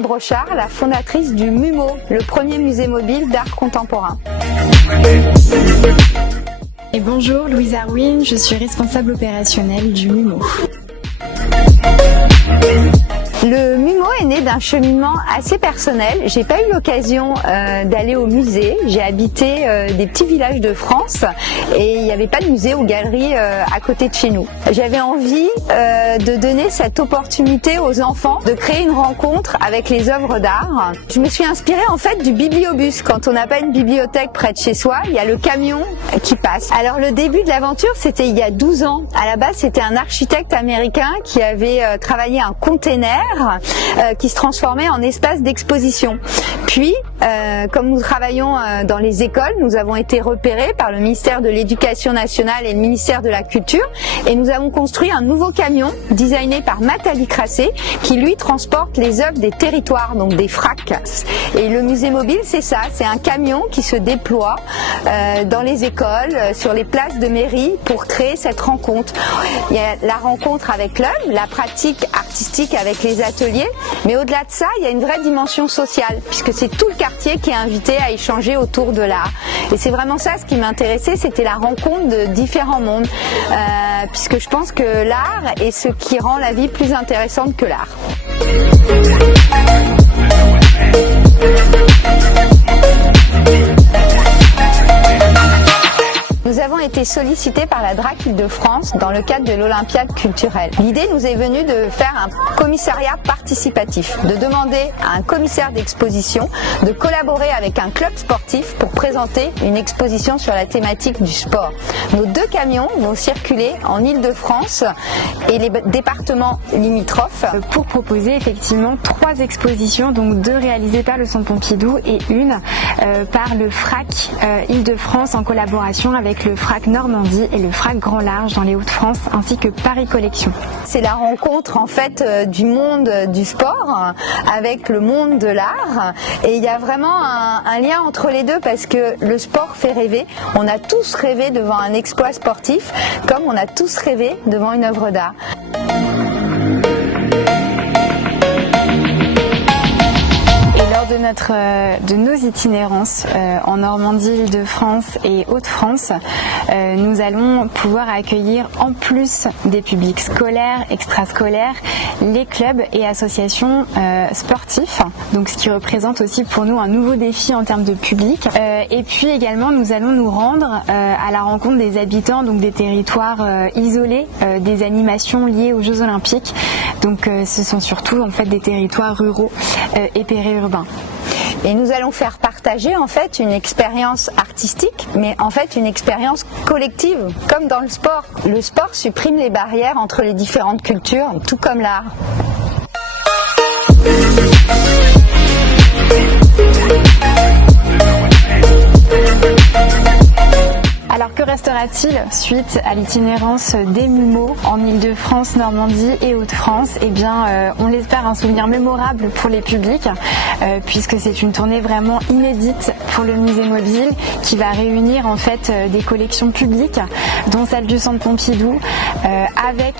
Isabelle Brochard, la fondatrice du MUMO, le premier musée mobile d'art contemporain. Et bonjour, Louise Arwin, je suis responsable opérationnelle du MUMO. Le MUMO est né d'un cheminement assez personnel. J'ai pas eu l'occasion d'aller au musée. J'ai habité des petits villages de France et il n'y avait pas de musée ou galerie à côté de chez nous. J'avais envie de donner cette opportunité aux enfants de créer une rencontre avec les œuvres d'art. Je me suis inspirée en fait du bibliobus. Quand on n'a pas une bibliothèque près de chez soi, il y a le camion qui passe. Alors le début de l'aventure, c'était il y a 12 ans. À la base, c'était un architecte américain qui avait travaillé un container qui se transformait en espace d'exposition. Puis, comme nous travaillons dans les écoles, nous avons été repérés par le ministère de l'Éducation nationale et le ministère de la Culture et nous avons construit un nouveau camion designé par Nathalie Crassé qui lui transporte les œuvres des territoires, donc des FRAC. Et le musée mobile, c'est ça, c'est un camion qui se déploie dans les écoles, sur les places de mairie pour créer cette rencontre. Il y a la rencontre avec l'œuvre, la pratique artistique avec les ateliers, mais au-delà de ça, il y a une vraie dimension sociale, puisque c'est tout le quartier qui est invité à échanger autour de l'art. Et c'est vraiment ça ce qui m'intéressait, c'était la rencontre de différents mondes, puisque je pense que l'art est ce qui rend la vie plus intéressante que l'art. Nous avons été sollicités par la DRAC Île-de-France dans le cadre de l'Olympiade culturelle. L'idée nous est venue de faire un commissariat participatif, de demander à un commissaire d'exposition de collaborer avec un club sportif pour présenter une exposition sur la thématique du sport. Nos 2 camions vont circuler en Île-de-France et les départements limitrophes Pour proposer effectivement 3 expositions, donc 2 réalisées par le Centre Pompidou et une par le FRAC Île-de-France en collaboration avec le FRAC Normandie et le FRAC Grand Large dans les Hauts-de-France ainsi que Paris Collection. C'est la rencontre en fait du monde du sport avec le monde de l'art et il y a vraiment un lien entre les deux parce que le sport fait rêver. On a tous rêvé devant un exploit sportif comme on a tous rêvé devant une œuvre d'art. De nos itinérances en Normandie, Île-de-France et Hauts-de-France, nous allons pouvoir accueillir en plus des publics scolaires, extrascolaires, les clubs et associations sportifs, donc ce qui représente aussi pour nous un nouveau défi en termes de public. Et puis également nous allons nous rendre à la rencontre des habitants, donc des territoires isolés, des animations liées aux Jeux Olympiques. Donc ce sont surtout en fait des territoires ruraux et périurbains. Et nous allons faire partager en fait une expérience artistique, mais en fait une expérience collective, comme dans le sport. Le sport supprime les barrières entre les différentes cultures, tout comme l'art. Alors que restera-t-il suite à l'itinérance des MUMO en Île-de-France, Normandie et Hauts-de-France? Eh bien, on l'espère un souvenir mémorable pour les publics, puisque c'est une tournée vraiment inédite pour le musée mobile qui va réunir en fait des collections publiques, dont celle du Centre Pompidou, avec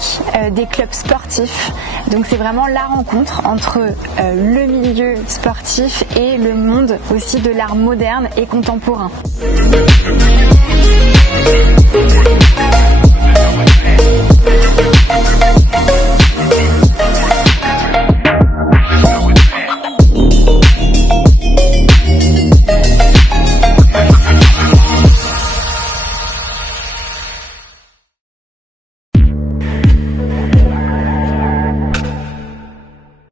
des clubs sportifs. Donc c'est vraiment la rencontre entre le milieu sportif et le monde aussi de l'art moderne et contemporain.